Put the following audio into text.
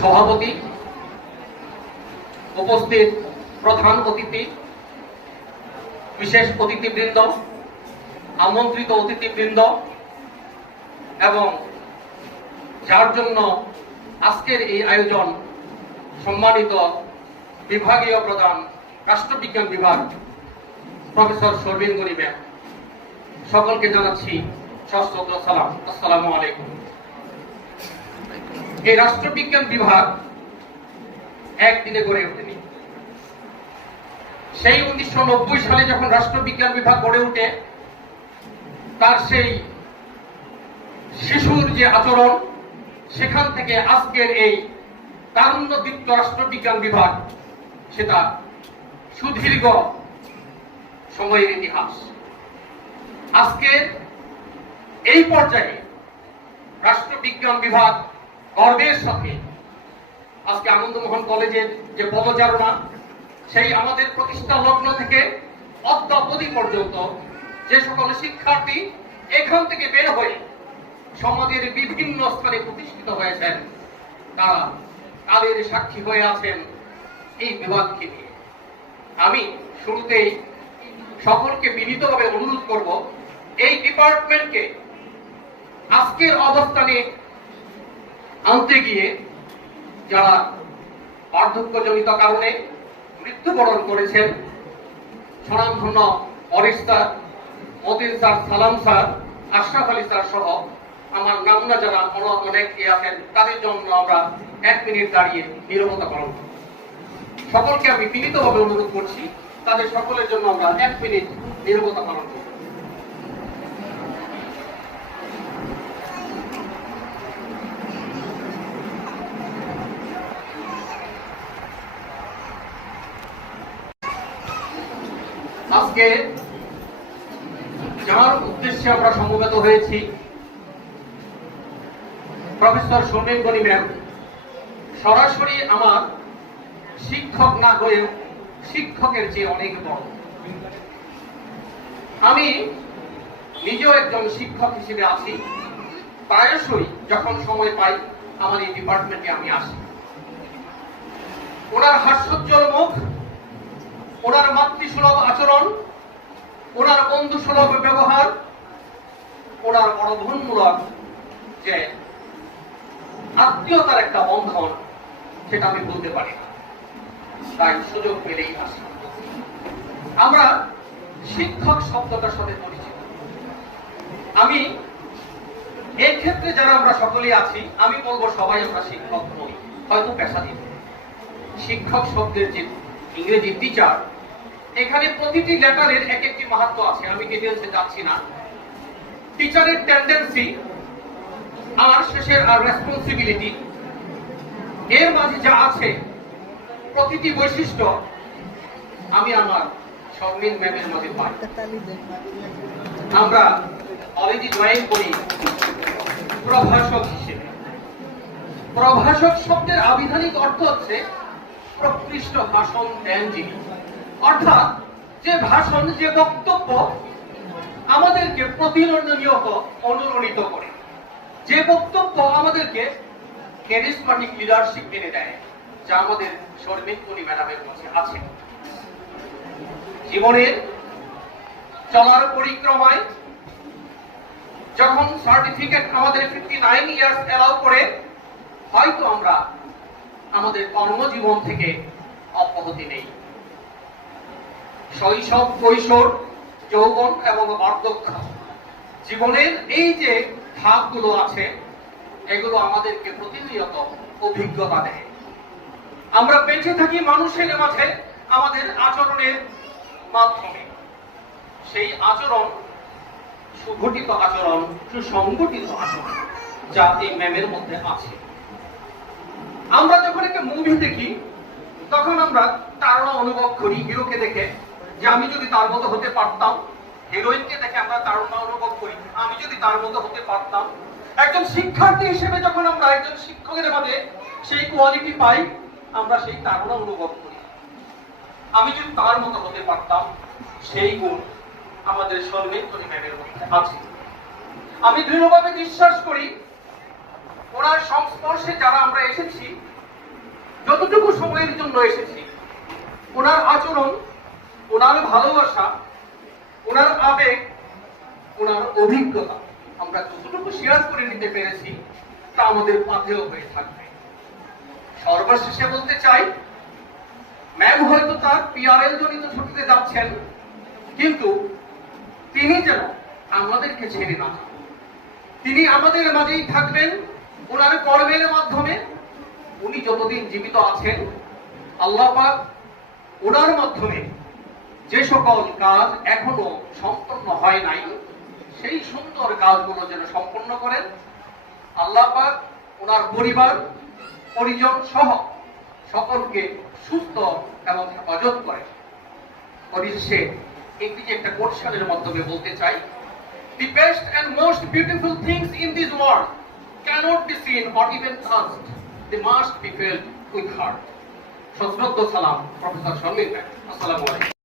সভাপতি, উপস্থিত প্রধান অতিথি, বিশেষ অতিথিবৃন্দ, আমন্ত্রিত অতিথিবৃন্দ এবং যার জন্য আজকের এই আয়োজন সম্মানিত বিভাগীয় প্রধান রাষ্ট্রবিজ্ঞান বিভাগ প্রফেসর শর্মিন গনি ম্যাম, সকলকে জানাচ্ছি সশ্রদ্ধ সালাম। আসসালামু আলাইকুম। এই রাষ্ট্রবিজ্ঞান বিভাগ একদিনে গড়ে ওঠেনি। সেই 1990 সালে যখন রাষ্ট্রবিজ্ঞান বিভাগ গড়ে ওঠে, তার সেই শিশুর যে আচরণ, সেখান থেকে আজকের এই তারুণ্যদীপ্ত রাষ্ট্রবিজ্ঞান বিভাগ, সেটা সুদীর্ঘ সময়ের ইতিহাস। আজকের এই পর্যায়ে রাষ্ট্রবিজ্ঞান বিভাগ গর্বের সাথে আজকে আনন্দমোহন কলেজের যে পদচারণা, সেই আমাদের প্রতিষ্ঠা লগ্ন থেকে অদ্যাবধি পর্যন্ত যে সকল শিক্ষার্থী এখান থেকে বের হয়ে সমাজের বিভিন্ন স্থানে প্রতিষ্ঠিত হয়েছেন, তারা তাদের সাক্ষী হয়ে আছেন এই বিভাগকে নিয়ে। আমি শুরুতেই সকলকে বিনীতভাবে অনুরোধ করব, এই ডিপার্টমেন্টকে আজকের অবস্থানে আনতে গিয়ে যারা বার্ধক্যজনিত কারণে মৃত্যুবরণ করেছেন, স্বনামধন্য অরিশ স্যার, মতিন স্যার, সালাম স্যার, আশরাফ আলী স্যার সহ আমার নাম না যারা অনেক আছেন, তাদের জন্য আমরা 1 মিনিট দাঁড়িয়ে নীরবতা পালন করব। সকলকে আমি বিনীতভাবে অনুরোধ করছি, তাদের সকলের জন্য আমরা 1 মিনিট নীরবতা পালন করব। আজকে যার উদ্দেশ্যে আমরা সমবেত হয়েছি, প্রফেসর শর্মিন গনি ম্যাম সরাসরি আমার শিক্ষক না হয়েও শিক্ষকের চেয়ে অনেক বড়। আমি নিজেও একজন শিক্ষক হিসেবে আছি। প্রায়শই যখন সময় পাই আমার এই ডিপার্টমেন্টে আমি আসি। ওনার হাস্যোজ্জ্বল মুখ, ওনার মাতৃসুলভ আচরণ, ওনার বন্ধুসুলভ ব্যবহার, ওনার বড় যে আত্মীয়তার একটা বন্ধন, সেটা আমি বলতে পারি না। তাই সুযোগ পেলেই আসি। আমরা শিক্ষক শব্দটার সাথে পরিচিত। আমি এই ক্ষেত্রে যারা আমরা সকলেই আছি, আমি বলবো সবাই আমরা শিক্ষক নই, হয়তো পেশাজীবী। শিক্ষক শব্দের যে ইংরেজি টিচার, এখানে প্রতিটি লেটারের এক একটি মাহাত্ম আছে, আমি ডিটেইলসে যাচ্ছি না। টিচারের টেন্ডেন্সি আর শেষের আর রেসপন্সিবিলিটি, এর মাঝে যা আছে প্রতিটি বৈশিষ্ট্য আমি আমার শর্মিন ম্যামের মাঝে পাই। আমরা অলরেডি জয়েন করি প্রভাষক হিসেবে। প্রভাষক শব্দের আবিধানিক অর্থ হচ্ছে প্রকৃষ্ট ভাষণ দেন যিনি, অর্থাৎ যে ভাষণ, যে বক্তব্য আমাদেরকে প্রতিনিয়ত অনুপ্রাণিত করে, যে বক্তব্য আমাদেরকে ক্যারিজমেটিক লিডারশিপ এনে দেয়, যা আমাদের শর্মিন গনি ম্যাডামের কাছে আছে। জীবনের চলার পরিক্রমায় যখন সার্টিফিকেট আমাদের 59 ইয়ার্স এলাও করে, হয়তো আমরা আমাদের কর্মজীবন থেকে অব্যাহতি নেই। শৈশব, কৈশোর, যৌবন এবং বার্ধক্য জীবনের এই যে ধাপগুলো আছে, এগুলো আমাদেরকে প্রতিনিয়ত অভিজ্ঞতা দেয়। আমরা বেঁচে থাকি মানুষের মাঝে আমাদের আচরণের মাধ্যমে। সেই আচরণ সুঘটিত আচরণ, সুসংগঠিত আচরণ, যা এই ম্যামের মধ্যে আছে। আমরা যখন একটা মুভি দেখি, তখন আমরা তাড়না অনুভব করি হিরোকে দেখে, যে আমি যদি তার মতো হতে পারতাম। হিরোইনকে দেখে আমরা তাড়না অনুভব করি, আমি যদি তার মতো হতে পারতাম। একজন শিক্ষার্থী হিসেবে যখন আমরা একজন শিক্ষকের মাঝে সেই কোয়ালিটি পাই, আমরা সেই তাড়না অনুভব করি, আমি যদি তার মতো হতে পারতাম। সেই গুণ আমাদের শর্মিন গনি ম্যামের মধ্যে আছে। আমি দৃঢ়ভাবে বিশ্বাস করি, ওনার সংস্পর্শে যারা আমরা এসেছি, জন্য এসেছি। ওনার আচরণ, ওনার ভালোবাসা, ওনার আবেগ, ওনার অভিজ্ঞতা আমরা যতটুকু শেয়ার করে নিতে পেরেছি তা আমাদের পাথেয় হয়ে থাকবে। সর্বশেষে বলতে চাই, ম্যাম হয়তো তার পিআরএল জনিত ছুটিতে যাচ্ছেন, কিন্তু তিনি যেন আমাদেরকে ছেড়ে না যান। তিনি আমাদের মাঝেই থাকবেন ওনার কর্মের মাধ্যমে। উনি যতদিন জীবিত আছেন, আল্লাহ পাক ওনার মাধ্যমে যে সকল কাজ এখনো সম্পন্ন হয় নাই, সেই সুন্দর কাজগুলো যেন সম্পন্ন করেন। আল্লাহ পাক ওনার পরিবার পরিজন সহ সকলকে সুস্থ এবং হেফাজত করেন। পরিশেষে একটি একটা কোটশানের মাধ্যমে বলতে চাই, the best and most beautiful things in this world cannot be seen or even touched, they must be felt with heart. সশ্রদ্ধ সালাম, প্রফেসর শর্মিন। আসসালামু আলাইকুম।